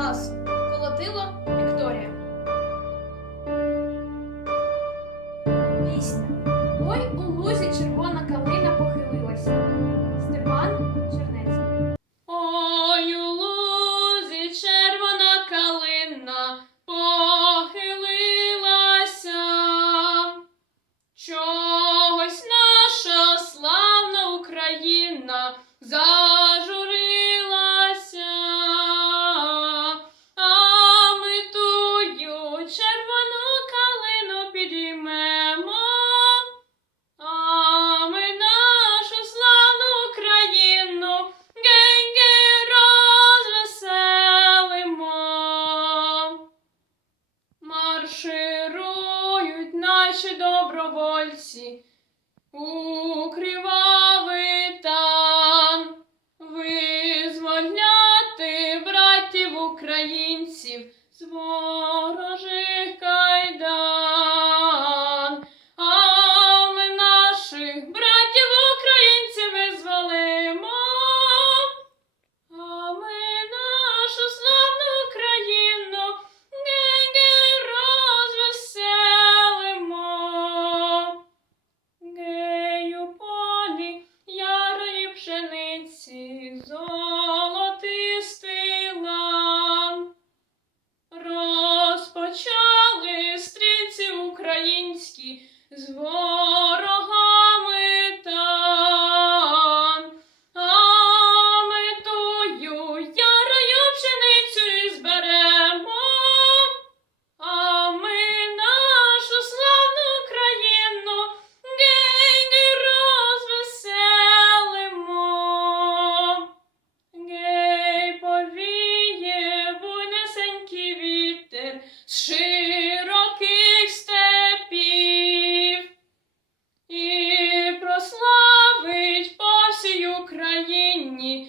класу Колотило Вікторія. Пісня. Ой, у лузі Марширують наші добровольці у кривавий тан, визволяти братів українців з ворожих українські з ворогами тан. А ми тую ярою пшеницю і зберемо. А ми нашу славну Україну гей-гей розвеселимо. Гей повіє вунесенький вітер, дні.